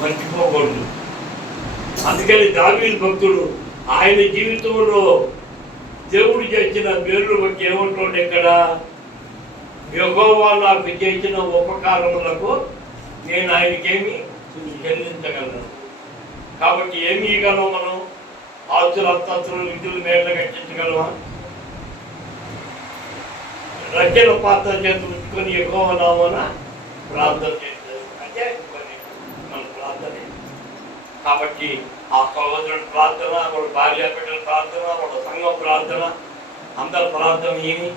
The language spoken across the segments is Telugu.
మర్చిపోకూడదు. అందుకని దావీదు భక్తుడు ఆయన జీవితంలో దేవుడు చేసిన మేలును బట్టి ఏమంటుండే ఇక్కడ, యెహోవా నాకు చేసిన ఉపకారములకు నేను ఆయనకేమి చెల్లించగలను. కాబట్టి ఏమి ఇవ్వగలం మనం? ఆస్తులు అంతస్తులు విధులు మేళ్ళు కట్టించగలమా? రచన పాత్ర చేతి ఉంచుకొని యెహోవా నామమున ప్రార్థన చేస్తారు, అంటే మన ప్రార్థన. కాబట్టి ఆ సహోదరుడు ప్రార్థన, వాళ్ళ భార్య బిడ్డల ప్రార్థన, వాళ్ళ సంఘం ప్రార్థన, అందరి ప్రార్థన ఏమి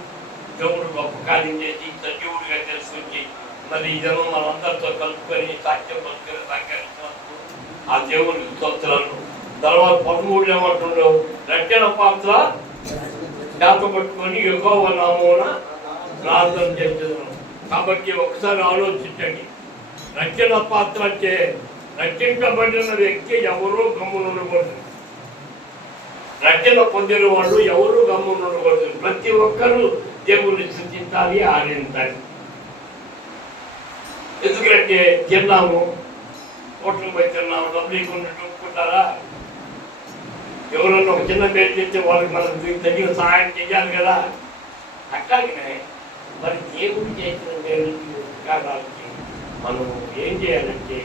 దేవుడు గొప్ప కార్యం చేసి సజీవుడిగా తెలుసుకొచ్చి మరి ఈ జనం మనందరితో కలుపుకొని సాక్ష్యం పలుకొని సహకరించినందుకు ఆ దేవుడికి స్తోత్రాలు. తర్వాత 13 ఏమంటుండో, రక్షణ పాత్ర చేత పట్టుకొని యెహోవా నామమున ప్రార్థన చేస్తున్నాం. కాబట్టి ఒకసారి ఆలోచించండి, రక్షణ పాత్ర అంటే రక్షించబడిన వ్యక్తి ఎవరూ గమ్మునుండకూడదు. రక్షణ పొందిన వాళ్ళు ఎవరూ గమ్మునుండకూడదు. ప్రతి ఒక్కరూ దేవుని స్తుతించాలి, ఆనందించాలి. ఎందుకంటే తిన్నాము, హోటల్కి పోయి తిన్నాము, డబ్బులు ఇవ్వకుండా చూపుకుంటారా? ఎవరన్నా ఒక చిన్న పేరు చేస్తే వాళ్ళకి మనం తగిన సహాయం చేయాలి కదా. అట్లాగే మరి దేవుడు చేసిన మేలుకి ఉపకారాలకి మనం ఏం చేయాలంటే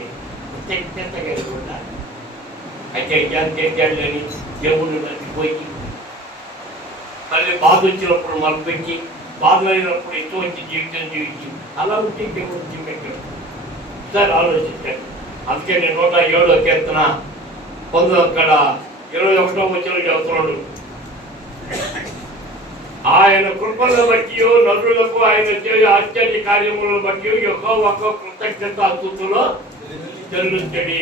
కృతజ్ఞతగా ఉండాలి. అయితే చేయాలని దేవుడిని మర్చిపోయి మళ్ళీ బాధ వచ్చినప్పుడు మరపెట్టి, బాధ అయినప్పుడు ఎటువంటి జీవితం జీవించి అలా ఉంటే దేవుడు జీవించాడు. సార్ ఆలోచించాడు. అందుకే నేను 107వ కీర్తన 21వ వచనం చదువుతున్నాడు. ఆయన కృపలను బట్టి నరులకు ఆయన చేయ ఆశ్చర్య కార్యములను బట్టి యెహోవాకు కృతజ్ఞతాస్తుతులు చెల్లించడి.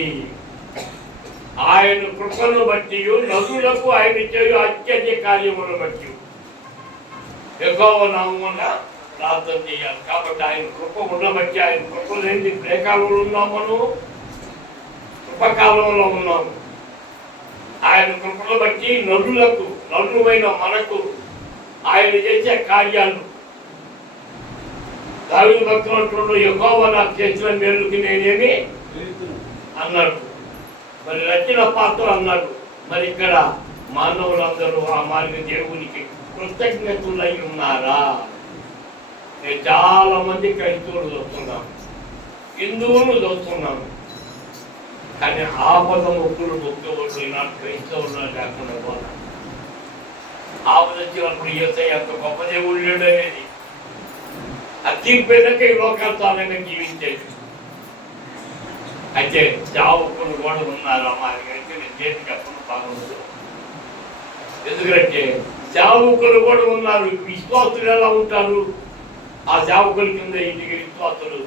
ఆయన కృపను బట్టి నరులకు ఆయన చేయ ఆశ్చర్య కార్యములను బట్టి యెహోవా నామమున ప్రార్థన చేయాలి. కాబట్టి ఆయన కృప ఉండబట్టి, ఆయన కృప లేని ప్రేకాలంలో ఉన్నాం, మనం కృపకాలంలో ఉన్నాము. ఆయన కృపను బట్టి నరులమైన మనకు ఆయన చేసే కార్యాలు. దావీదు భక్తుడు యెహోవా నాకు చేసిన మేలుకి నేనేమి అన్నాడు. మరి రచన పాత్ర అన్నాడు. మరి ఇక్కడ మానవులందరూ ఆ మార్గ దేవునికి కృతజ్ఞతలై ఉన్నారా? నేను చాలా మంది క్రైస్తవులు చూస్తున్నాను, హిందువులు చూస్తున్నాను. కానీ ఆపద మొక్కులు మొక్కేవాళ్ళు ఈనాడు క్రైస్తవులు లేకుండా పోతాను. ఆపద వచ్చినప్పుడు యేసయ్య అంత గొప్ప దేవుడు లేడు అనేది అతిపెద్దక ఈ లోకాంతానంగా జీవించేది. అయితే చావుకులు కూడా ఉన్నారు అమ్మాయి అంటే నేను చేతికి అప్పుడు బాగుండదు. ఎందుకంటే సేవకులు కూడా ఉన్నారు. విశ్వాసులు ఎలా ఉంటారు? ఆ సేవకుల కింద ఇంటికి విశ్వాసులు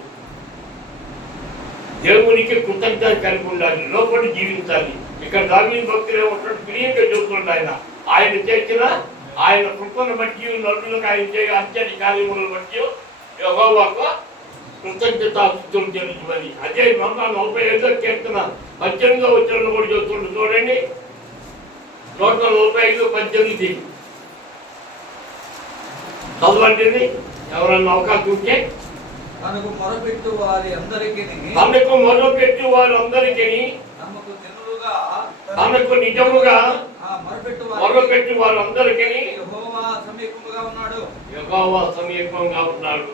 దేవునికి కృతజ్ఞత కలిగి ఉండాలి, లోపలి జీవించాలి. ఇక్కడ దావీదు భక్తులు ఏమంటాడు? ప్రియంగా చెబుతున్నాడు, ఆయన చేసిన ఆయన కృపను బట్టి నరులకు ఆయన చేయ ఆశ్చర్య కార్యములను బట్టి యెహోవాకు కృతజ్ఞతాస్తుతులు చెల్లించమని. అదే 145వ కీర్తన 18వ వచనంలో కూడా చెబుతుండ్రు. చూడండి, 145:18 చదవండి ఎవరన్నా అవకాశం ఉంటే. తనకు మొరపెట్టు వారి అందరికీ తనకు నిజముగా మొరపెట్టు వారందరికీ యెహోవా సమీపంగా ఉన్నాడు.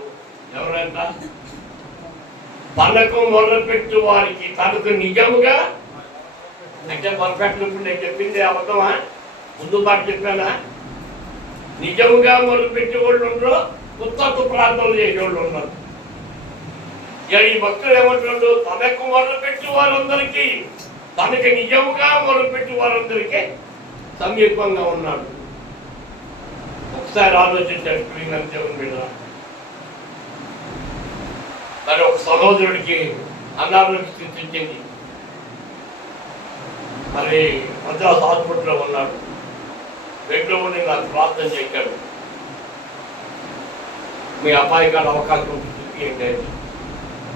ఎవరంట? తనకు మొరపెట్టు వారికి, తనకు నిజముగా అంటే మొరపెట్టినప్పుడు నేను చెప్పింది అబద్ధమా? ముందు మాట చెప్పానా? నిజముగా మొరపెట్టే వాళ్ళు ఉండరు, ఉత్తత్తు ప్రార్థనలు చేసేవాళ్ళు ఉన్నారు. ఈ భక్తులు ఏమంటున్నాడు? తనకు మొరపెట్టు వారందరికీ, తనకి నిజముగా మొరపెట్టు వారందరికీ సమీపంగా ఉన్నాడు. ఒకసారి ఆలోచించాడు ప్రియమైన దేవుని బిడ్డ. మరి ఒక సహోదరుడికి అనారోగ్య స్థితి వచ్చింది. మరి మద్రాసు హాస్పిటల్లో ఉన్నాడు. బెడ్లో ఉండి నాకు ప్రార్థన చేశాడు, మీ అబ్బాయి కాడ అవకాశం ఉంటుంది చూపించండి.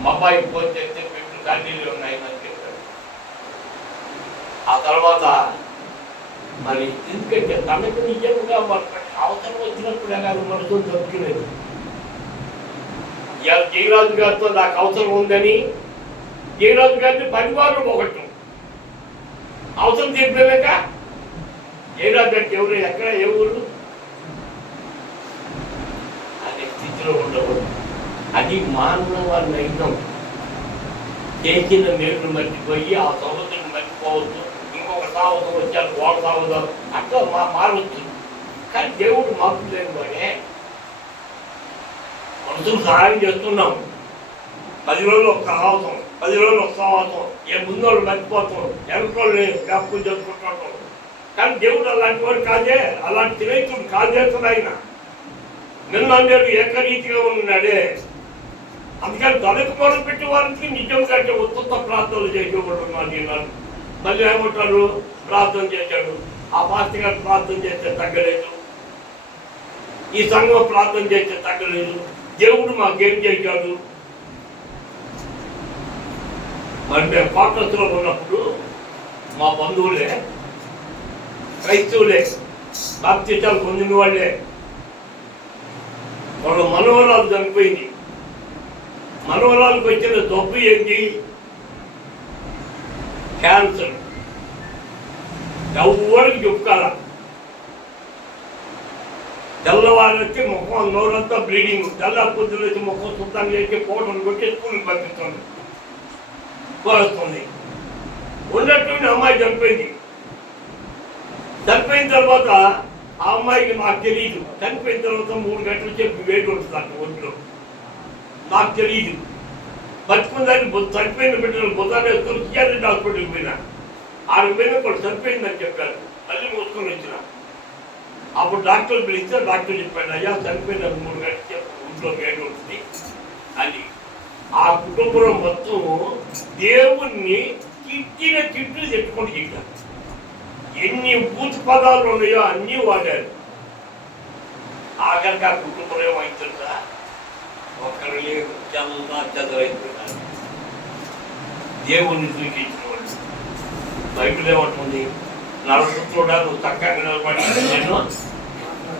మా అబ్బాయికి ఫోన్ చేస్తే బెడ్లు ఖాళీలు ఉన్నాయని చెప్పాడు. ఆ తర్వాత మరి ఎందుకంటే తనకు నిజంగా అవసరం వచ్చినప్పుడే కాదు మనతో దొరికినది. ఇవాళ జయరాజు గారితో నాకు అవసరం ఉందని జయరాజు గారిని 10 మార్లు పోగొట్టం. అవసరం తీర్చలేక జయరాజు గారికి ఎవరు ఎక్కడ ఏ ఊరు అనే స్థితిలో ఉండకూడదు. అది మానవ నైజం. చేసిన మేలును మర్చిపోయి ఆ సహోదరుని మర్చిపోవద్దు. ఇంకొక సావతం వచ్చారు ఒక సావతం అట్లా మారవచ్చు. కానీ దేవుడు మార్పు లేని వాడే. మనుషులు సహాయం చేస్తున్నాం. 10 రోజులు ఒక సావతం, 10 రోజులు ఒక సావతం. ముందు వాళ్ళు మర్చిపోతాం, వెనకోళ్ళు జ్ఞాపకం చేసుకుంటాం. కానీ దేవుడు అలాంటి వాడు కాదే, అలాంటి తినేతుడు కాదే ఆయన. నిన్న ఏకరీతిగా ఉన్నాడే. అందుకని తనకు మొదలు పెట్టి వారికి నిజం కంటే ఉత్తమ ప్రార్థనలు చేసేవాడు నేను. మళ్ళీ ఏమంటారు, ప్రార్థన చేశాడు. ఆ పాస్టర్ గారు ప్రార్థన చేస్తే తగ్గలేదు, ఈ సంఘం ప్రార్థన చేస్తే తగ్గలేదు. దేవుడు మాకేం చేశాడు? మరి మేము క్వార్టర్స్లో ఉన్నప్పుడు మా బంధువులే, క్రైస్తవులే, బాప్తిస్టాలు పొందిన వాళ్ళే, వాళ్ళ మనవరాలు చనిపోయింది. మనవరాలకు వచ్చిన జబ్బు ఏంటి? క్యాన్సర్. ఎవరికి చెప్పుకోవాల. తెల్లవారికి ముఖం నోరంతా బ్లీడింగ్, తెల్లవారి పొద్దులు వచ్చి ముఖం శుద్ధం చేసి పోటలు కొట్టి స్కూల్కి పంపిస్తుంది, వస్తుంది. ఉన్నట్టు అమ్మాయి చనిపోయింది. చనిపోయిన తర్వాత ఆ అమ్మాయికి నాకు తెలియదు. చనిపోయిన తర్వాత 3 గంటలు చెప్పి వేడి ఉంటుంది అక్కడ ఒంట్లో. నాకు తెలియదు. బతుకుందని చనిపోయిన బిడ్డలు బుధాన్ని వేసుకొని సిఆర్ఎడ్ హాస్పిటల్కి పోయినా. 6 పోయినా కూడా చనిపోయిందని చెప్పారు. మళ్ళీ మూసుకొని వచ్చిన. అప్పుడు డాక్టర్ పిలిస్తే డాక్టర్ చెప్పాడు, అయ్యా చనిపోయిన 3 గంటలు చెప్పి ఒంట్లో వేడి ఉంటుంది అని. ఆ కుటుంబం మొత్తం దేవుణ్ణి తిట్టిన తిట్లు చెప్పుకొని చెప్పారు. ఎన్ని బూత్ పదాలు ఉన్నాయో అన్నీ వాడారు. ఆఖరికి ఆ కుటుంబం ఏమైతుందా, ఒక్కరు లేరు, చదువైపోయినారు. దేవుణ్ణి సూచించిన వాళ్ళు. బైబిల్ ఏమంటుంది, నరపుత్రుడా నువ్వు చక్కగా నిలబడి నేను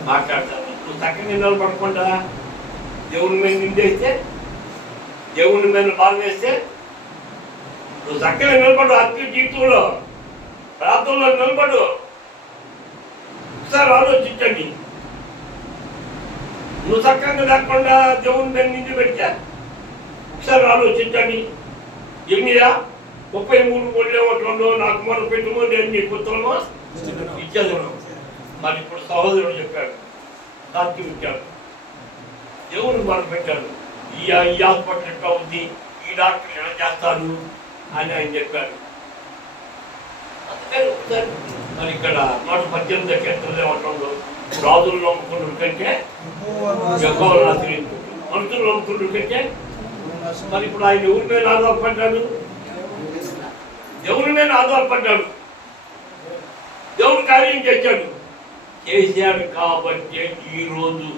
మాట్లాడతాను. నువ్వు చక్కగా నిలబడకుండా దేవుని మీద నిందేస్తే, దేవుని మీద బాధ వేస్తే, నువ్వు చక్కగా నిలబడు. ఆత్మీయ జీవితంలో ప్రాంతంలో నిలబడు. ఒకసారి ఆలోచించండి. నువ్వు చక్కగా లేకుండా దేవుని మీద నింది పెడితే ఒకసారి ఆలోచించండి. ఎన్నియా 33 కొళ్ళేమట్లో నాకు మొదలు పెట్టుమో నేను నీకు ఉత్తరమో ఇచ్చేది. మరి ఇప్పుడు సహోదరుడు చెప్పాడు, దానికి ఇచ్చాడు, దేవుని మొదలు పెట్టాడు. ఈ హాస్పిటల్ ఎట్లా ఉంది, ఈ డాక్టర్ ఎలా చేస్తారు అని ఆయన చెప్పారు. మరి ఇక్కడ 118 కీర్తనలు ఏమంటుందో, రాజులు నమ్ముకున్న కంటే యెహోవాను ఆశ్రయించుకుంటాడు, మనుషులు నమ్ముకున్న కంటే. మరి ఇప్పుడు ఆయన ఎవరి మీద ఆధారపడ్డాడు? దేవుని మీద ఆధారపడ్డాడు. దేవుడు కార్యం చేశాడు కాబట్టి ఈరోజు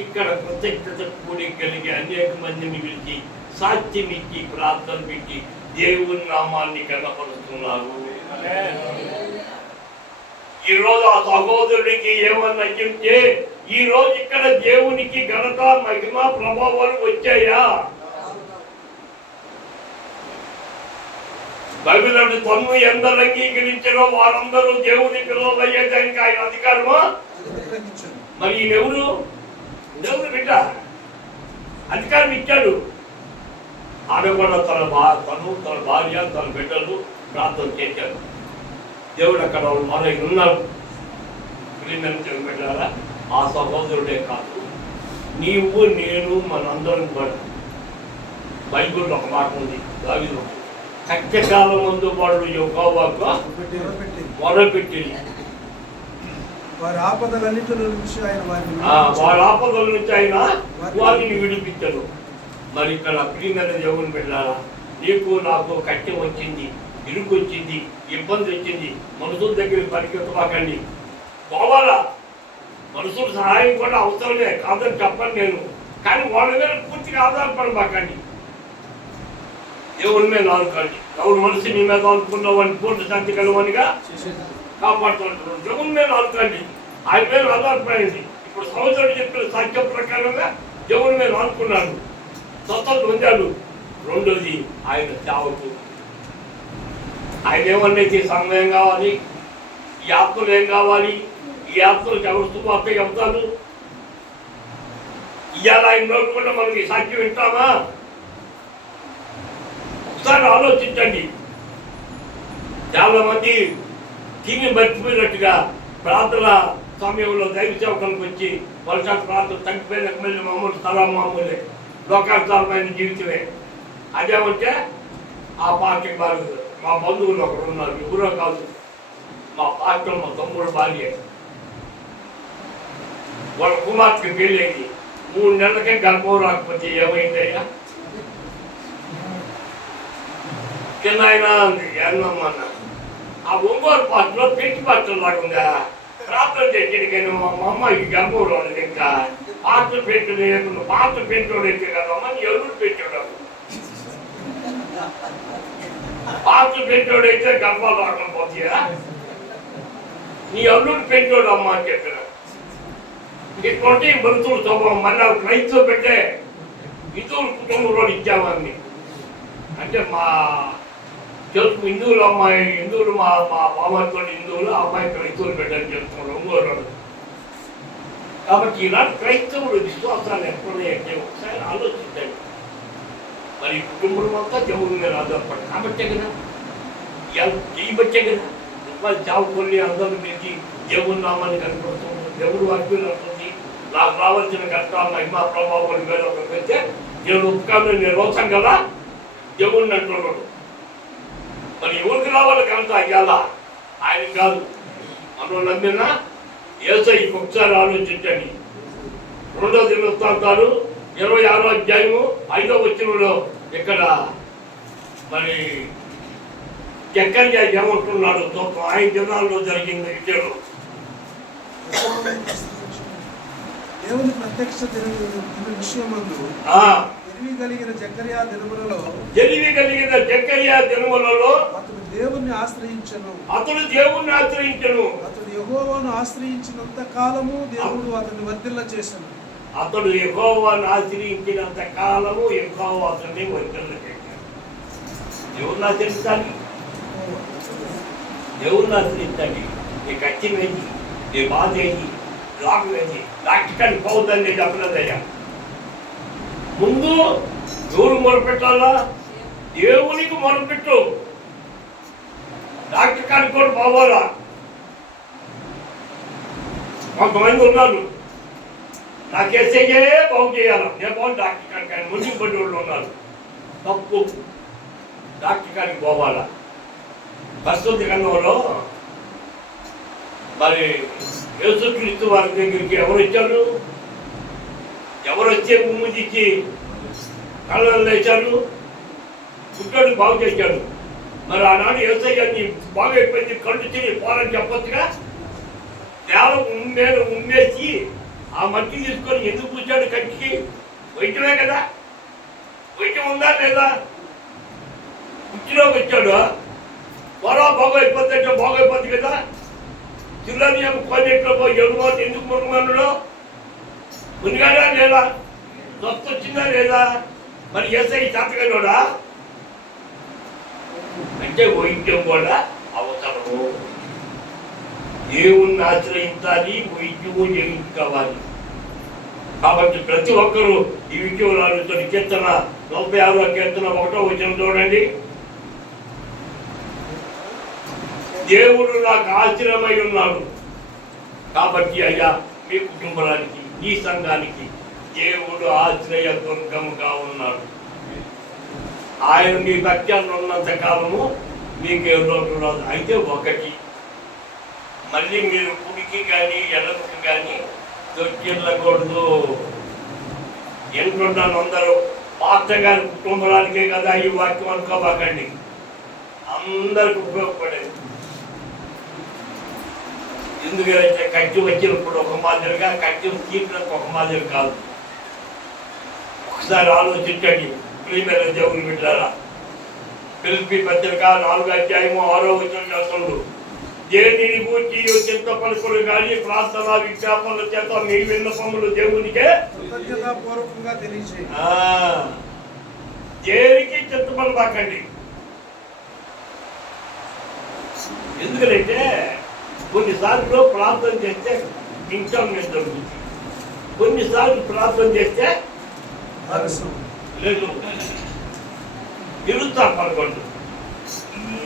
ఇక్కడ కృతజ్ఞత కూడికలిగి అనేక మందిని పిలిచి సాక్ష్యం ఇచ్చి ప్రార్థన పెట్టి దేవుని నామాన్ని కనపరుస్తున్నారు. ఈరోజు ఆ సహోదరుడికి ఏమన్నా చెప్తే ఈ రోజు ఇక్కడ దేవునికి ఘనత మహిమ ప్రభావాలు వచ్చాయా? బైబిల్ తన్ను ఎందరు అంగీకరించారో వారందరూ దేవుని పిల్లలు అయ్యేదానికి ఆయన అధికారమా? మరి ఈయనెవరు? దేవుని బిడ్డ, అధికారం ఇచ్చాడు. ఆమె కూడా తన భార్య తన బిడ్డలు ప్రార్థన చేశారు. దేవుడు అక్కడ మరో ఉన్నారు. పెట్టారా? ఆ సహోదరుడే కాదు, నీవు నేను మనందరం కూడా. బైబిల్లో ఒక మాట ఉంది, దావీదు కష్టకాలం ముందు వాళ్ళు యెహోవాకు మొరపెట్టిరి, వారి ఆపదలన్నిటి నుంచి ఆయన వారిని విడిపించడు. మరి ఇక్కడ ప్రియమైన దేవుని పెట్టారా? నీకు నాకు కష్టం వచ్చింది, ఇరుకు వచ్చింది, ఇబ్బంది వచ్చింది, మనుషుల దగ్గర పరిగెత్తమాకండి. పోవాలా, మనుషుల సహాయం కూడా అవసరమే కాదని చెప్పను నేను. కానీ వాళ్ళ మీద పూర్తిగా ఆధారపడమాకండి. దేవుని మీద ఆనుకోండి. ఎవరు మనసు నీ మీద ఆనుకున్నావు అని పూర్తి శాంతి కలవనిగా కాపాడుతుంటారు. దేవుని మీద ఆనుకోండి, ఆయన మీద ఆధారపడండి. ఇప్పుడు సహోదరుడు చెప్పిన సాక్ష్యం ప్రకారంగా దేవుని మీద ఆనుకున్నాడు, స్వతంత్రం పొందాడు. రెండోది ఆయన సేవకు ఆయన ఏమన్నైతే సమయం కావాలి, ఈ ఆత్మలు ఏం కావాలి, ఈ ఆత్మలకు ఎవరు సువార్త చెబుతారు. ఇవాళ ఆయన నోటుకుండా మనం ఈ సాక్ష్యం వింటామా? ఒకసారి ఆలోచించండి. చాలా మంది తిని మర్చిపోయినట్టుగా ప్రార్థన సమయంలో దైవ సేవకులకు వచ్చి వర్ష ప్రార్థన తగ్గిపోయిన మళ్ళీ మామూలు స్థలం మామూలే, లోకార్థమైన జీవితమే. అదేమంటే ఆ పార్టీ వారు మా బంధువులు ఒకరు ఉన్నారు, ఎవరో కాదు, మా పార్టీ మా తమ్ముడు భార్య. వాళ్ళ కుమార్తెకి పెళ్ళైంది, 3 నెలలకే గర్భం రాకపోతే ఏమైందయ్యా? కింద అయినా ఏమన్నా ఆ ఒంగోలు పాత్రలో పెట్టి పాత్రలు లాగా ఉందా? ప్రార్థన చేసేది మా అమ్మాయికి గర్భం రాలేదు. ఇంకా పాత్ర పెట్టు లేకుండా పాత్ర పెట్టోడు అయితే కదమ్మా, నీ ఎల్లుడు పెట్టాడు. పాత్ర పెట్టోడు అయితే గర్భాలు రాకుండా పోతాయా? నీ అల్లుడు పెట్టోడు అమ్మ అని చెప్పిన. ఇటువంటి మృతులు స్వభావం మళ్ళీ రైతులు పెట్టే హిందువుల కుటుంబంలో ఇచ్చామని. అంటే మా తెలుగు హిందువులు అమ్మాయి, హిందువులు మా బాబాతో హిందువులు, ఆ అమ్మాయి క్రైస్తవులు పెట్టని చెప్తున్నారు ఒంగోలు. కాబట్టి ఇలాంటి క్రైస్తవులు విశ్వాసాలు ఎక్కడున్నాయంటే ఒకసారి ఆలోచించండి. మరి కుటుంబం అంతా దేవుడి మీద ఆధారపడి కాబట్టే కదా, చేయబట్టే కదా వాళ్ళు చావుకొని అందరూ పెట్టి దేవుని నామాన్ని కనపడుతుంది, దేవుడు వాక్యం అవుతుంది. నాకు రావాల్సిన కష్టాలు మహిమా ప్రభావాలు మీద ఒకరికి పెడితే నేను ఉపకారం నిర్వసం కదా దేవుడిని అంటున్నాడు. మరి ఎవరికి రావాలి కనుక అయ్యాలా? ఆయన కాదు. మనం నమ్మినా యేసయ్య ఒకసారి ఆలోచించండి. 2వ దినవృత్తాంతాలు 26వ అధ్యాయము 5వ వచనంలో ఇక్కడ మరి జకర్యా ఏమంటున్నాడు? ఆయన దినాల్లో జరిగిన విషయంలో దేవుని ప్రత్యక్ష విషయమందు తెలివి కలిగిన జకర్యా దినములలో అతడు దేవుణ్ణి ఆశ్రయించెను. అతడు యెహోవాను ఆశ్రయించినంత కాలము దేవుడు అతన్ని వర్ధిల్ల చేశాను. అతడు యెహోవాను ఆశ్రయించినంత కాలము యెహోవా అతన్ని వర్ధిల్ల చేశాడు. దేవుణ్ణి ఆశ్రయించాలి, దేవుణ్ణి ఆశ్రయించాలి. నీ కచ్చి వేది, నీ బాధ ఏది, లాగు వేది, డాక్టర్ పోవద్దని నేను చెప్పలేదయ్యా. ముందు ఎవరు మొరపెట్టాలా? దేవునికి మొరపెట్టు. డాక్టర్ కాడికి కూడా పోవాలా? కొంతమంది ఉన్నారు, నాకు ఎస్ఐయే బాగు చేయాలా, నేను బాగు డాక్టర్ కాడికి, కానీ ముందుకు పడి వాళ్ళు ఉన్నారు. తప్పు. డాక్టర్ కాడికి పోవాలా? ప్రస్తుత గంగంలో మరి యేసుక్రీస్తు వారి దగ్గరికి ఎవరు వచ్చారు? ఎవరు వచ్చే భూమి దిక్కి కళ్ళను లేచాడు, గుడ్డోడు బాగు చేశాడు. మరి ఆనాడు యేసయ్యని బాగా అయిపోయింది, కళ్ళు తిని పోలని చెప్పొచ్చుగా. నేల ఉమ్మేసి ఆ మట్టి తీసుకొని ఎందుకు కూర్చాడు? కట్టికి వైద్యమే కదా. వైద్యం ఉందా లేదా? కుర్చీలోకి వచ్చాడు, బాగైపోద్ది కదా. చిల్లనియం కోనేట్లో పోయి ఎడుమో ఎందుకు మునుగమనులో మునిగాడా లేదా? స్వస్థ వచ్చిందా లేదా? మరి యేసయ్య చేతగానోడా? అంటే వైద్యం కూడా అవసరము. దేవుణ్ణి ఆశ్రయించాలి, వైద్యము చేయించుకోవాలి. కాబట్టి ప్రతి ఒక్కరూ ఈ విషయంలో ఆలోచన. కీర్తన 46వ కీర్తన 1వ వచనం చూడండి. దేవుడు నాకు ఆశ్రయమై ఉన్నాడు. కాబట్టి అయ్యా మీ కుటుంబానికి, ఈ సంఘానికి దేవుడు ఆశ్రయ దుర్గముగా ఉన్నాడు. ఆయన మీ భక్త్యాన్ని ఉన్నంత కాలము మీకే లోటు రాదు. అయితే ఒకటి, మళ్ళీ మీరు కుడికి కానీ ఎడమకి కానీ దొరికెళ్ళకూడదు. ఎంటున్నాను అందరూ పాస్టర్ గారి కుటుంబానికే కదా ఈ వాక్యం అనుకోబాకండి, అందరికి ఉపయోగపడేది. ఎందుకంటే కట్టి వచ్చినప్పుడు ఒక మాదిరిగా, కట్టి తీపినప్పుడు ఒక మాదిరి కాదు. ఒకసారి ఆలోచించండి ప్రియమైన దేవుని బిడ్డలారా. ఫిలిప్పీ పత్రిక 4వ అధ్యాయము 6వ వచనం చేస్తుండు. దేనిని గూర్చి చింతపలుకులు కానీ ప్రార్థన విజ్ఞాపనల చేత మీ విన్నపములు దేవునికే కృతజ్ఞతాపూర్వకంగా తెలియజేయండి. దేనికి చింతపడబాకండి. ఎందుకంటే కొన్నిసార్లు ప్రార్థన చేస్తే ఇంకా మీద దొరుకుతుంది, కొన్నిసార్లు ప్రార్థన చేస్తే లేదు తిరుగుతా పదకొండు.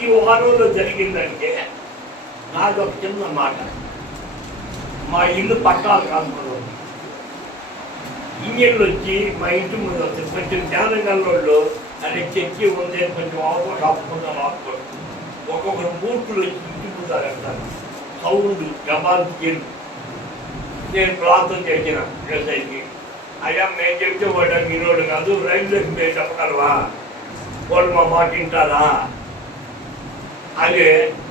ఈ వారంలో జరిగిందంటే నాదొక చిన్న మాట. మా ఇల్లు పట్టాలు కాదు, ఇంజన్లు వచ్చి మా ఇంటి ముందు వస్తుంది. కొంచెం ధ్యానంగల్లో అని చెక్కి ఉంది, కొంచెం అవసరం కాకుండా రాసుకోండి. ఒక్కొక్కరు మూర్ఖులు వచ్చి ఇంటి ముందు వెళ్తారు, సౌండ్ జబాలు చేరు. నేను ప్రార్థన చేసిన వ్యవసాయికి, అయ్యా మేము చెప్తే వాడు మీనోడు కాదు, రైల్వేకి మేము చెప్పగలవా, వాళ్ళు మా మాట వింటారా అదే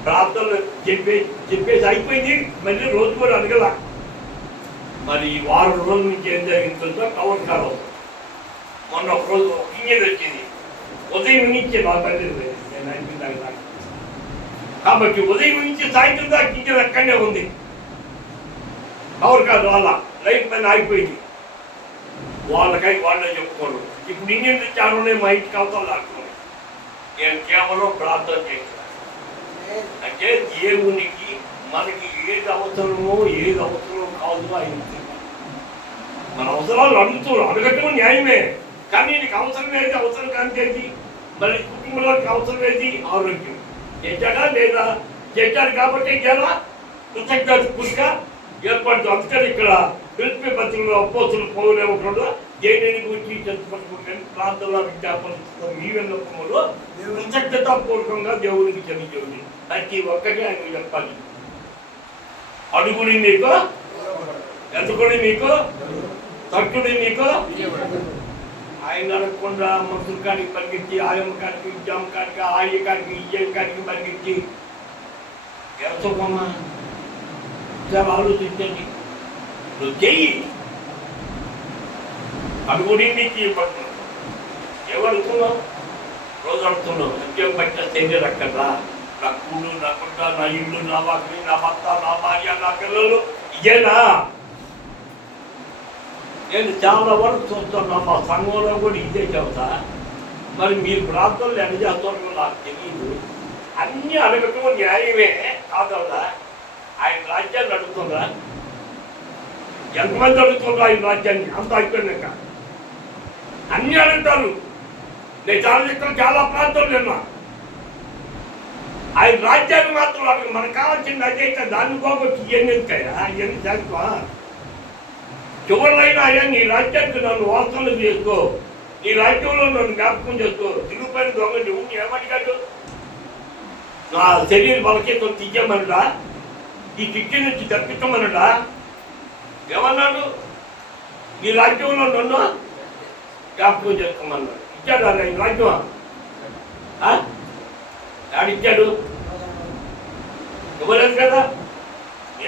ప్రార్థనలు చెప్పేసి అయిపోయింది. మళ్ళీ రోజు కూడా అడగల. మరి ఈ వారం రోజుల నుంచి ఏం జరిగిందో కవర్ కాలం. మొన్న ఒక రోజు ఇంజన్ వచ్చింది, ఉదయం నుంచి నా తల్లి నేను అయిపోయింది. కాబట్టి ఉదయం నుంచి సాయంత్రం దాకా ఇంజన్ అక్కడనే ఉంది, కవర్ కాదు. వాళ్ళ లైట్ పైన ఆగిపోయింది. వాళ్ళకై వాళ్ళే చెప్పుకోరు. ఇప్పుడు ఇంజన్ చాలా మా ఇంటికి అవతల దాక్కున్నాయి. నేను కేవలం ప్రార్థన చేస్తున్నాను. అంటే దేవునికి మనకి ఏది అవసరమో ఏది అవసరమో కాదు ఆయన. మన అవసరాలు అడగటం న్యాయమే, కానీ నీకు అవసరం ఏది, అవసరం కానిది. మరి కుటుంబంలోకి అవసరం ఏది, ఆరోగ్యం. చేశాడా లేదా? చేశాడు కాబట్టి ఎలా కృతజ్ఞత పురుక ఏర్పడుతుంది. అందుకని ఇక్కడ పిలిపి పత్రికలో అపోస్తులు పౌరులు దేనిని గురించి చెప్పుకుంటే ప్రార్థన విజ్ఞాపనిస్తున్న మీ విన్నపములో కృతజ్ఞతాపూర్వకంగా దేవునికి చెల్లించండి. ప్రతి ఒక్కటి ఆయన చెప్పాలి. అడుగుని మీకు, ఎదుగుని మీకు, తట్టుని మీకు. ఆయన అడగకుండా మనుషుల కాడికి పరిగెత్తి, ఆయమ్మ కాడికి, విద్యామ్మ కాడికి, ఆయ కాడికి, ఇయ్యం కాడికి పరిగెత్తి ఎంతోమా చాలా ఆలోచించండి. నువ్వు చెయ్యి. అడుగుని నీకు ఇవ్వబడుతున్నావు. ఎవరు అడుగుతున్నావు? రోజు అడుగుతున్నావు. సత్యం పట్ల శరీరం అక్కడా, నా కూడు, నా గుడ్డ, నా ఇల్లు, నా వాకిలి, నా భర్త, నా భార్య, నా పిల్లలు, ఇదేనా? నేను చాలా వరకు చూస్తున్నా, మా సంఘంలో కూడా ఇదే చెబుతా. మరి మీరు ప్రాంతంలో ఎన్ని చేస్తారో నాకు తెలియదు. అన్నీ అడగటం న్యాయమే కాదా? ఆయన రాజ్యాన్ని అడుగుతుందా? ఎంతమంది అడుగుతుండ్రు ఆయన రాజ్యాన్ని? అంత అయిపోయినాక అన్నీ అడుగుతారు. నేను చాలా ప్రాంతాలు విన్నా. ఆయన రాజ్యాన్ని మాత్రం అడగ. మనకు కావాల్సింది అదైతే దాన్ని పోగొట్టి ఇవన్నీ ఎందుకయ్యా, ఇవన్నీ చేస్తా. చివరినైనా అయ్యా నీ రాజ్యానికి నన్ను వాస్తవం చేసుకో, నీ రాజ్యంలో నన్ను జ్ఞాపకం చేసుకో. తిరుగుపైన దొంగ నువ్వు ఏమడిగాడు? నా శరీర బలకేతో తీయమనడా, ఈ శిక్ష నుంచి తప్పించమనడా? ఏమన్నాడు? నీ రాజ్యంలో నన్ను జ్ఞాపకం చేసుకోమన్నాడు. ఇచ్చాడు అలా ఈ రాజ్యం? ఆడిచ్చాడు? ఇవ్వలేదు కదా.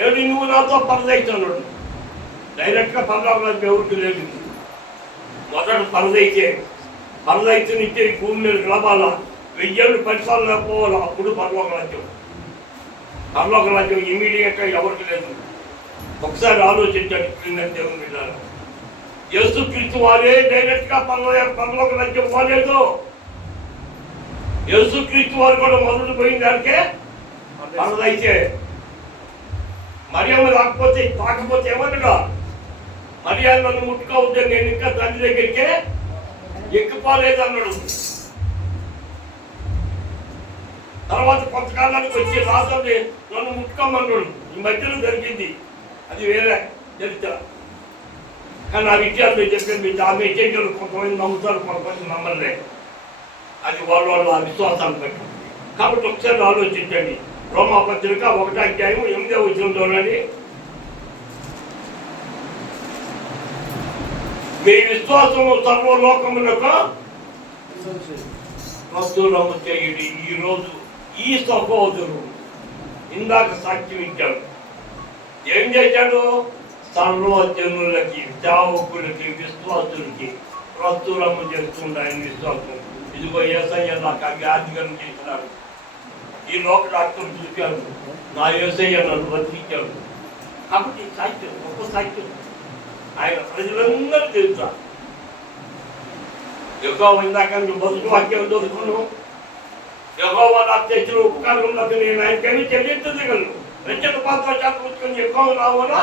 ఏడు నువ్వు నాతో పరదయిస్తున్నాడు. డైరెక్ట్గా పరలోకం ఎవరికి లేదు. మొదట పరదయితే భూమి మీద గడపాలా, 1000 ఏళ్ళు పరిసరాలు పోవాలా, అప్పుడు పరలోక రాజ్యం. పరలోక రాజ్యం ఇమీడియట్గా ఎవరికి లేదు. ఒకసారి ఆలోచించాడు దేవుని బిడ్డలారా. యేసుక్రీస్తు వారే డైరెక్ట్గా పరలోక రాజ్యం పోలేదు. యేసుక్రీస్తు వారు కూడా మొదలు పోయిన దానికే పరదయితే. మరియమ్మ తాకపోతే ఏమన్నాడు? మరియా నన్ను ముట్టుకోవద్దు, నేను ఇంకా తండ్రి దగ్గరికే ఎక్కిపోలేదు అన్నాడు. తర్వాత కొంతకాలానికి వచ్చి రాత్రి నన్ను ముట్టుకోమన్నాడు. ఈ మధ్యలో జరిగింది, అది వేరే చరిత్ర. కానీ ఆ విషయాలు చెప్పింది. ఆ విషయాలు కొంతమంది నమ్ముతారు, కొంతమంది నమ్మలే. అది వాళ్ళ విశ్వాసాన్ని బట్టి. కాబట్టి ఒకసారి ఆలోచించండి. రోమా పత్రిక 1వ అధ్యాయం 8వ వచనంలోనండి, మీ విశ్వాసము సర్వలోకములకు ప్రచురము చేయుడి. ఈరోజు ఈ సహోదరుడు ఇందాక సాక్ష్యం ఇచ్చాడు. ఏం చేశాడు? సర్వజనులకి, సేవకులకి, విశ్వాసులకి ప్రచురము చేస్తుంది ఆయన విశ్వాసం. ఇదిగో యేసయ్య నాకు వ్యాధిగం చేసినాడు, ఈ లోక డాక్టర్ చూశాడు, నా యేసయ్య నన్ను బతికించాడు. కాబట్టి సాక్ష్యం, గొప్ప సాక్ష్యం. ఆయన ప్రజలందరూ తెలుస్తారు. ఎక్కువ ఇందాక నువ్వు బతుకు వాక్యం దొరుకును, యెహోవా నా చేతిలో ఉపకారం ఉన్నది, నేను ఆయనకేమీ చెల్లించగలను. రక్షణ పాత్ర చేత ఉంచుకొని యెహోవా నామమున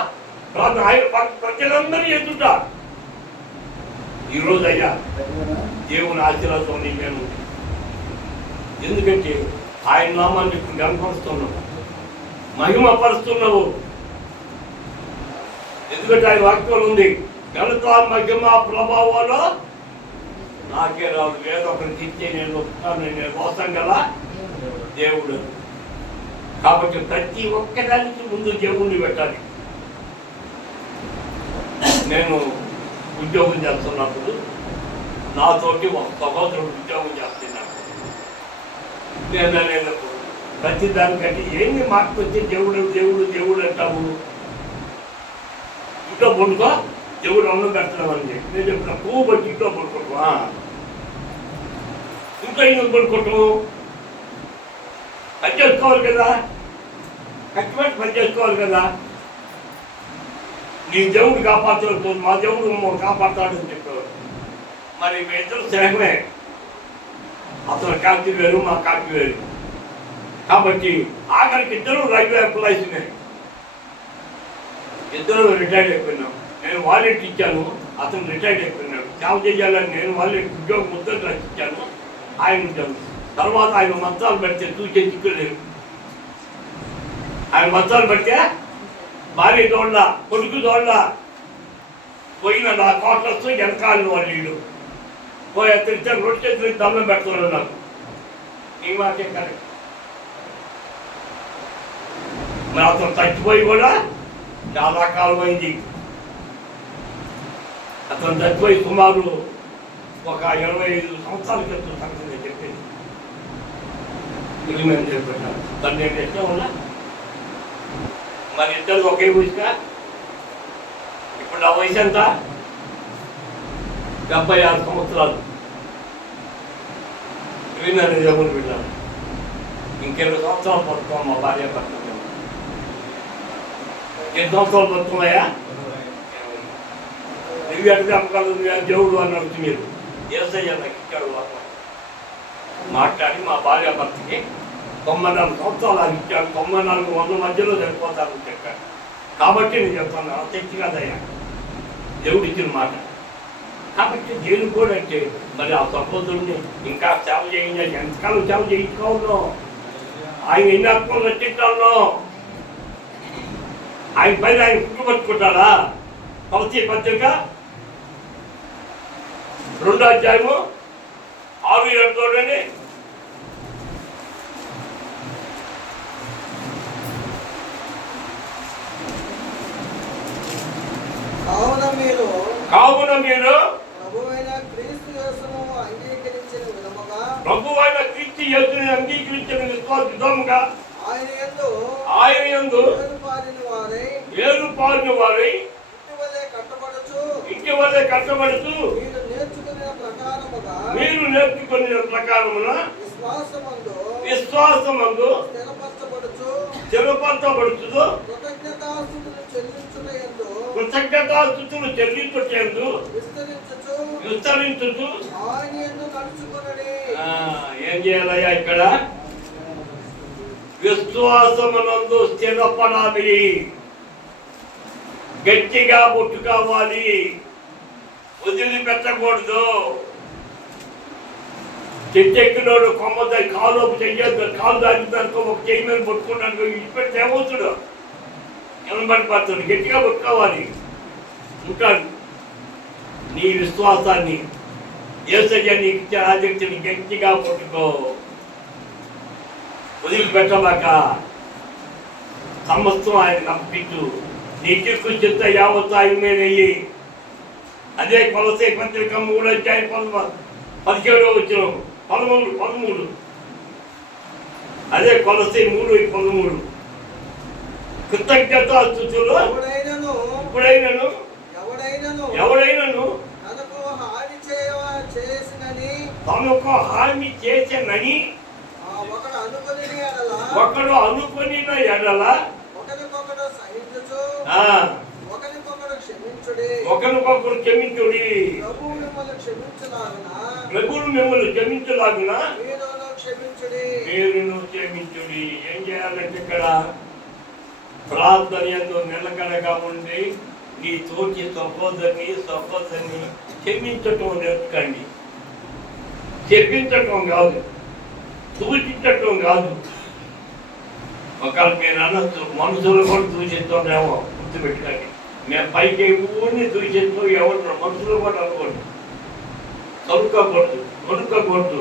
ప్రార్థన ఆయన ప్రజలందరూ ఎదుట ఈరోజు అయ్యా దేవుని ఆశీర్వాదం నేను, ఎందుకంటే ఆయన నామాన్ని ఇప్పుడు కనపరుస్తున్నావు, మహిమపరుస్తున్నావు. ఎందుకంటే ఆయన వాక్యం ఉంది, ఘనత మహిమ ప్రభావాలు నాకే రాదు, వేద ఒకరికి ఇచ్చే నేను ఒప్పుతాను, నేను మోసం గల దేవుడు. కాబట్టి ప్రతి ఒక్కదానికి ముందు దేవుణ్ణి పెట్టాలి. నేను ఉద్యోగం చేస్తున్నప్పుడు నాతోటి ఒక సహోదరుడు ఉద్యోగం చేస్తున్నాడు. నేను ప్రతి దానికంటే ఏంది మాట్లాడితే దేవుడు దేవుడు దేవుడు అంటావు, ఇంట్లో పడుకో దేవుడు అన్నం పెడతావు అని చెప్పి నేను చెప్పిన పువ్వు బట్టి ఇంట్లో పడుకోవటమా, ఇంట్లో ఎందుకు పడుకోవటము, పని చేసుకోవాలి కదా, కట్టుబడి పని చేసుకోవాలి కదా. నీ దేవుడు కాపాడుతూ మా దేవుడు కాపాడుతాడని చెప్పారు. మరి మీ ఇద్దరు స్నేహమే, అతను కాకి వేరు మా కాకి వేరు. కాబట్టి ఆఖరికి ఇద్దరు రైల్వే ఎంప్లాయీస్నే, ఇద్దరు రిటైర్డ్ అయిపోయినాం. నేను వాలెట్ ఇచ్చాను, అతను రిటైర్డ్ అయిపోయినాడు. సేవ చేయాలని నేను వాలెట్ ఉద్యోగం ముద్దలు రచించాను, ఆయన ఉంటాను. తర్వాత ఆయన మంచాలు పెడితే చూసే చిక్కులేదు. ఆయన మంచాలు పెడితే భార్య దోళ్ళ కొడుకు దోళ్ళ పోయిన నా కోట్లతో వెనకాలను వాళ్ళు వీళ్ళు పోయి అతనితే రొట్టె చేతులకి దమ్మ పెడుతున్నాడు. నాకు నీ మాటే కరెక్ట్. మరి అతను చచ్చిపోయి కూడా చాలా కాలం అయింది. అతను చచ్చిపోయి సుమారు ఒక 25 సంవత్సరాల క్రితం సంగతి నేను చెప్పేది. ఇది మేము చెప్పాను దాన్ని నేను ఇష్టం ఉన్నా. మరి ఇద్దరు ఒకే వయసుగా, ఇప్పుడు నా వయసు ఎంత? 76 సంవత్సరాలు. విన్నాను జములు విన్నాను. ఇంకెన్ని సంవత్సరాలు పడుతున్నాం మా భార్య భర్త. ఎన్ని సంవత్సరాలు పడుతున్నాయా? నువ్వు ఎక్కడ అమ్మకాలు దేవుడు అని అడుగుతు మీరు ఏసయ్య నాకు ఇచ్చాడు. మాట్లాడి మా భార్య భర్తకి 94 సంవత్సరాలు అది ఇచ్చాడు. 94 100 మధ్యలో చనిపోతారని చెప్పాడు. కాబట్టి నేను చెప్తాను, అత్యక్తి కాదయ్యా దేవుడు ఇచ్చిన మాట. కాబట్టి దేవుడు కూడా అంటే మరి ఆ సహోదరుని ఇంకా సేవ చేయించాలి. ఎంతకాలం సేవ చేయించుకోవాలో, ఆయన ఎన్ని ఆత్మలు రక్షించాలో, ఆయన పైన ఆయన కుట్టుబట్టుకుంటారా? కొలసీ పత్రిక 2వ అధ్యాయము 6-7 చూడండి. కావున మీరు ప్రభువైన క్రీస్తు యేసును అంగీకరించిన విధముగా ఆయన యందు ఏలుపారిన వారై ఇంటి వలె కట్టబడుచు మీరు నేర్చుకున్న ప్రకారమున విశ్వాసమందు స్థిరపరచబడుచు కృతజ్ఞతాస్తుతులు చెల్లించుటయందు విస్తరించుచు. ఏం చేయాలయ్యా ఇక్కడ? విశ్వాసమునందు స్థిరపడాలి, గట్టిగా పట్టుకోవాలి, వదిలిపెట్టకూడదు. చెట్టెక్కినోడు కొమ్మ కాలు చెయ్యొద్దు, కాలు దాటిందనుకో ఒక చెయ్యి మీద పట్టుకున్నాను ఇప్పటి ఏమవుతుడు పడిపోతాడు. గట్టిగా పట్టుకోవాలి. ఉంటాడు నీ విశ్వాసాన్ని యేసయ్య నీకు ఇచ్చే ఆసక్తిని గట్టిగా పట్టుకో, వదిలిపెట్టమాక. సమస్తం ఆయన అప్పించు. నీ చిక్కు చింత యావత్తు ఆయన మీద అయ్యి. అదే కొలసీ పత్రిక 3వ అధ్యాయం 17వ వచనం 13. అదే కొలసీ 3:13. కృతజ్ఞతాస్తుతులు ఇప్పుడైనను ఎవడైనను తనకు హాని చేసినని ఒకడు అనుకుని ఎడల ఒకరికొకరు క్షమించుడి. ప్రభువు మిమ్మల్ని క్షమించలాగున క్షమించుడి. మీరును క్షమించుడి. ఏం చేయాలంటే ఇక్కడ ప్రార్థన యందు నిలకడగా ఉండి నీ తోటి సహోదరిని క్షమించటం నేర్చుకోండి. చెప్పించటం కాదు, దూషించటం కాదు. ఒకవేళ మీరు అనొచ్చు మనుషులు కూడా దూషిస్తున్నామో గుర్తుపెట్టుకోండి. మేము పైకి ఊరిని దూషిస్తూ ఎవరు మనుషులు కూడా అనుకోండి. కొనుక్కోకూడదు.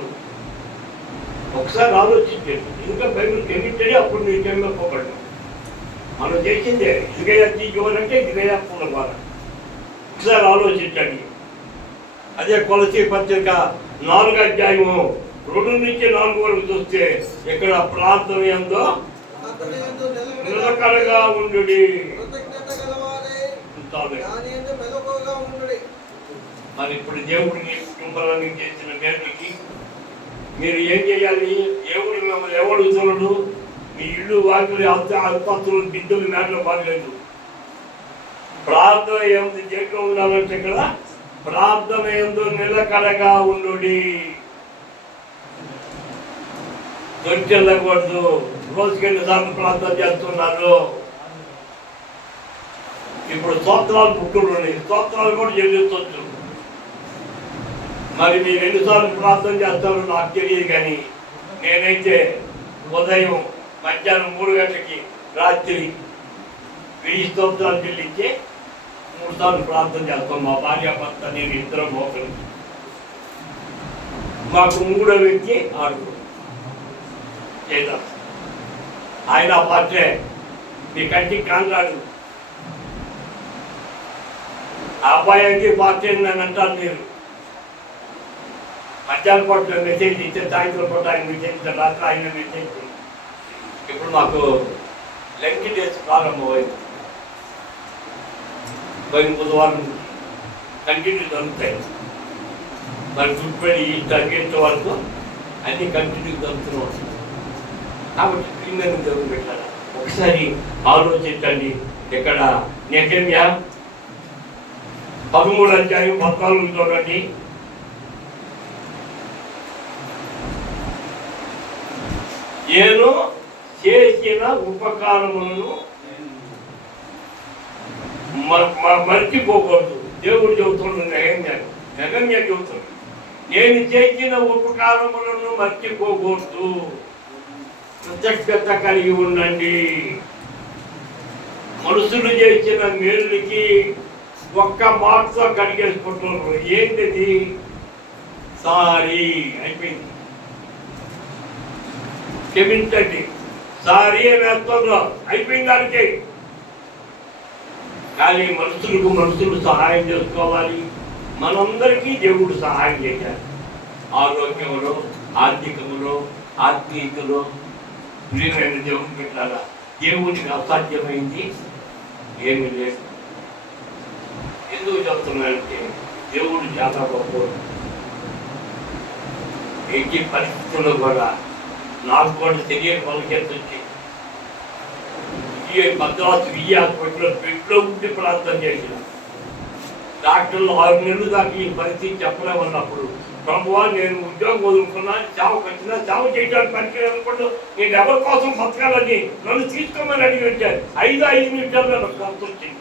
ఒకసారి ఆలోచించండి. ఇంకా బైబిల్ క్షమించండి, అప్పుడు మీరు క్షమింపబడ్డాం. మనం చేసిందే ఇదిగయా తీసుకోవాలంటే ఇదిగయా పూలవాల. ఒకసారి ఆలోచించండి. అదే కొలసీ పత్రిక 4వ అధ్యాయము 2 నుంచి 4 వరకు చూస్తే ఇక్కడ ప్రార్థన యందు నిలకడగా ఉండుడి. మరి ఇప్పుడు దేవుడిని కుటుంబాలను చేసిన మేలుకి మీరు ఏం చేయాలి? దేవుడు మిమ్మల్ని ఎవడు చూడడు. మీ ఇల్లు వాకిలి ఆసుపత్రులు బిడ్డలు మేటలో బాగలేదు. ప్రార్థన ఏమి చేయటం ఉండాలంటే ఇక్కడ ప్రార్థన యందు నిలకడగా ఉండుడి. దొరికెళ్ళకూడదు. రోజుకి ఎన్నిసార్లు ప్రార్థన చేస్తున్నారు? ఇప్పుడు స్తోత్రాలు పుట్టులు ఉన్నాయి, స్తోత్రాలు కూడా చెల్లించవచ్చు. మరి మీరు ఎన్నిసార్లు ప్రార్థన చేస్తారో నాకు తెలియదు, కానీ నేనైతే ఉదయం, మధ్యాహ్నం 3 గంటలకి, రాత్రి 1000 స్తోత్రాలు చెల్లించి 3 సార్లు ప్రార్థన చేస్తాం. మా భార్య భర్త నేను ఇద్దరం మోకలు. మాకు 3వ వ్యక్తి ఆడుకో చేద్దాం. ఆయన పాత్రే మీ కంటికి కాంతాడు. ఆ అబ్బాయికి పాత్ర అని అంటారు. మీరు మధ్యాహ్నం పూట మెసేజ్ ఇస్తే సాయంత్రం పూట ఆయన మెసేజ్ ఇస్తారు, రాత్రి ఆయన మెసేజ్. ఇప్పుడు మాకు లెంకి డేస్ ప్రారంభమైంది. పోయిన బుధవారం కంటిన్యూ జరుగుతాయి. మరి గుడ్పడి తగ్గించే వరకు అన్ని కంటిన్యూ జరుగుతున్నాం. కాబట్టి ప్రియమైన దేవుడు పెట్టాలి. ఒకసారి ఆలోచించండి. ఇక్కడ నెహెమ్యా 13వ అధ్యాయం 14 చూడండి. నేను చేసిన ఉపకారములను మర్చిపోకూడదు. దేవుడు చెబుతున్నాడు నెహెమ్యా చెబుతున్నాడు, నేను చేసిన ఉపకారములను మర్చిపోకూడదు. కృతజ్ఞత కలిగి ఉండండి. మనుషులు చేసిన మేలుకి ఒక్క మాటతో కడిగేసుకుంటున్నారు. ఏంటిది? సారీ అయిపోయింది. క్షమించండి, సారీ అని వేస్తున్నారు, అయిపోయింది దానికి. కానీ మనుషులు సహాయం చేసుకోవాలి. మనందరికీ దేవుడు సహాయం చేయాలి. ఆరోగ్యంలో, ఆర్థికంలో, ఆత్మీయతలో. ప్రియమైన దేవుడు పెట్టాలా? దేవుడికి అసాధ్యమైంది ఏమీ లేదు. ఎందుకు చెప్తున్నానంటే దేవుడు చాలా గొప్పవాడు. ఎట్టి పరిస్థితుల్లో కూడా నాకు కూడా తెలియని పలికేసి వచ్చి మద్రాసు హాస్పిటల్లో బెడ్లో ఉండి ప్రార్థన చేసిన డాక్టర్లు 6 నెలలు దాకా ఈ పరిస్థితి చెప్పలేమన్నప్పుడు, ప్రభువా నేను ఉద్యోగం వదులుకున్నా, చావుకు వచ్చినా చావు చేయడానికి పనికి అనుకుంటూ నేను ఎవరి కోసం బతకాలని నన్ను తీసుకోమని అడిగి వచ్చాను. 5 నిమిషాల్లో నాకు ప్రార్థన వచ్చింది.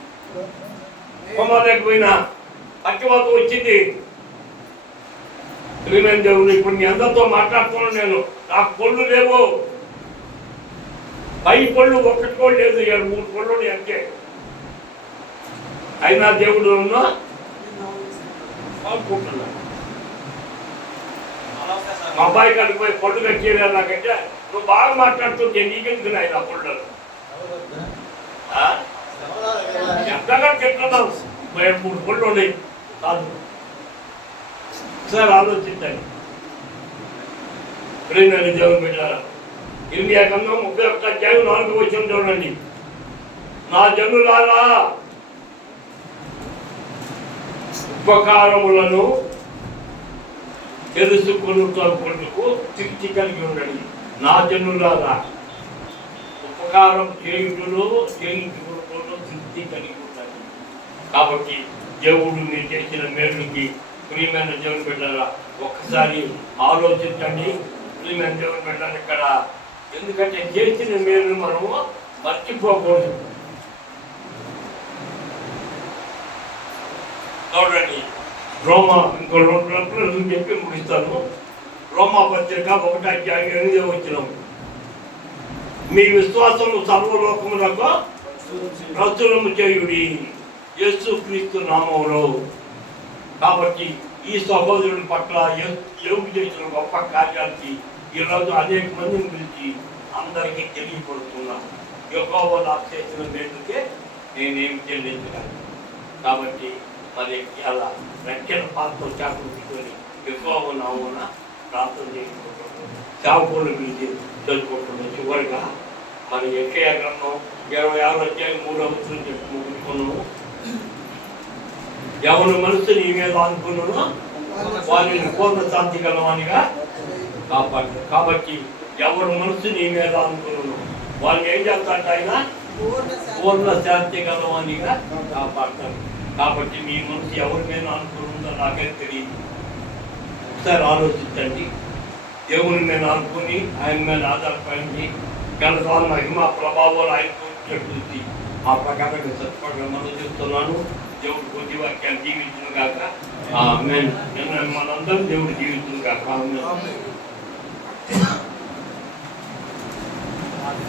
పోయినా పక్షవాతం వచ్చింది. ప్రియమైన దేవుడు, ఇప్పుడు మీ అందరితో మాట్లాడుతున్నాను. నేను నాకు పళ్ళు లేవు, పై పళ్ళు ఒక్కటి కూడా లేదు, 2-3 పళ్ళు అంతే. అయినా దేవుడు అనుకుంటున్నా. మా అబ్బాయి కాడికి పోయి పళ్ళు కట్టేదా నాకంటే, నువ్వు బాగా మాట్లాడుతుంటే నీకెందుకు ఆయన పళ్ళు ఎంతగా చెప్తున్నావు? 2-3 పళ్ళు ఉన్నాయి కాదు. ఒకసారి ఆలోచించండి. ప్రేమైన దేవుని పెట్టారా? 31 అధ్యాయం 4వ వచనం చూడండి. నా జనులారా, ఉపకారములను తెలుసుకొనుటకు శక్తి కలిగి ఉండండి. నా జనులారా, ఉపకారం చేయుటలో శక్తి కలిగి ఉండండి. కాబట్టి దేవుడు మీరు చేసిన మేలుకి ప్రియమైన దేవుని బిడ్డలారా ఒక్కసారి ఆలోచించండి. ప్రియమైన దేవుని బిడ్డలారా, ఇక్కడ ఎందుకంటే చేసిన మేలు మనము మర్చిపోకూడదు. చూడండి, రోమా ఇంకో 2 గంటలు చెప్పి ముగిస్తాను. రోమా పత్రిక 1:8 మీ విశ్వాసము సర్వలోకములకు ప్రచురము చేయుడి యేసు క్రీస్తు నామములో. కాబట్టి ఈ సహోదరుడి పట్ల యోగు చేసిన గొప్ప కార్యానికి ఈరోజు అనేక మందిని పిలిచి అందరికీ తెలియపడుతున్నా. యెహోవా నాకు చేసిన మేలుకే నేనేమి చెల్లించగలను. కాబట్టి మరి అలా రక్షణ పాత్ర చేపట్టుకొని యెహోవా నామమున ప్రార్థన చేసుకుంటున్నాం. సేవకులను పిలిచి తెలుసుకుంటున్నాం. చివరిగా మన యెషయా గ్రంథం 26:3 చెప్పి ముగించుకున్నాము. ఎవరి మనసు నీ మీద అనుకున్నానో వారిని పూర్ణ శాంతి గలవానిగా కాపాడు. కాబట్టి ఎవరి మనసు నీ మీద అనుకున్నానో వాళ్ళని ఏం చేస్తాడు ఆయన? పూర్ణ శాంతి గలవానిగా కాపాడతాడు. కాబట్టి మీ మనసు ఎవరి మీద అనుకున్నదో నాకే తెలియదు. ఒకసారి ఆలోచించండి. దేవుని మీద అనుకుని ఆయన మీద ఆధారపడి గణసాల మహిమ ప్రభావాలు ఆయన చూసి ఆ ప్రకారంగా సత్పడగా మనం చూస్తున్నాను. దేవుడు కొద్ది వాక్యాలు జీవించును గాక. ఆమేన్. మనందరం దేవుడు జీవించును గాక. ఆమేన్.